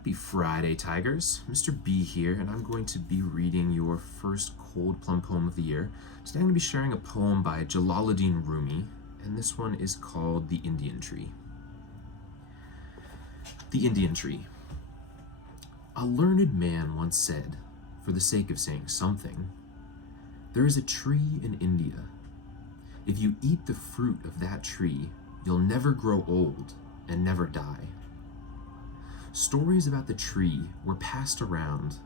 Happy Friday, Tigers. Mr. B here, and I'm going to be reading your first Cold Plum poem of the year. Today I'm going to be sharing a poem by Jalaluddin Rumi, and this one is called The Indian Tree. The Indian Tree. A learned man once said, for the sake of saying something, there is a tree in India. If you eat the fruit of that tree, you'll never grow old and never die. Stories about the tree were passed around,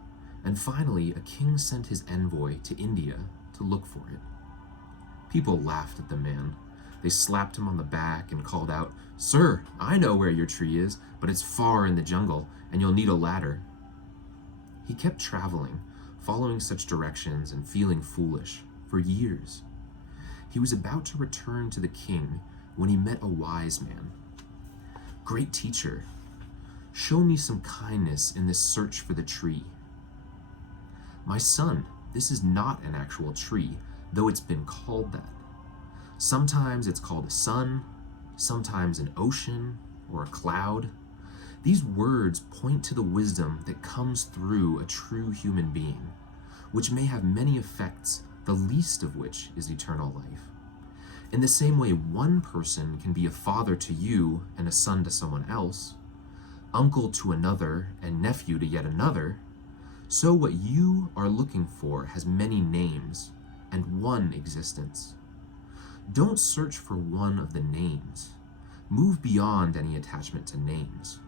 and finally a king sent his envoy to India to look for it. People laughed at the man. They slapped him on the back and called out, "Sir, I know where your tree is, but it's far in the jungle, and you'll need a ladder." He kept traveling, following such directions and feeling foolish for years. He was about to return to the king when he met a wise man. "Great teacher, show me some kindness in this search for the tree." "My son, this is not an actual tree, though it's been called that. Sometimes it's called a sun, sometimes an ocean or a cloud. These words point to the wisdom that comes through a true human being, which may have many effects, the least of which is eternal life. In the same way one person can be a father to you and a son to someone else, uncle to another and nephew to yet another, so what you are looking for has many names and one existence. Don't search for one of the names. Move beyond any attachment to names.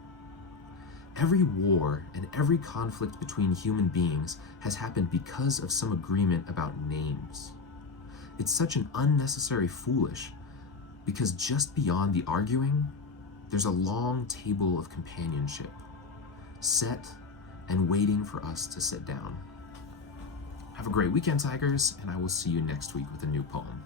Every war and every conflict between human beings has happened because of some agreement about names. It's such an unnecessary foolish, because just beyond the arguing, there's a long table of companionship, set and waiting for us to sit down." Have a great weekend, Tigers, and I will see you next week with a new poem.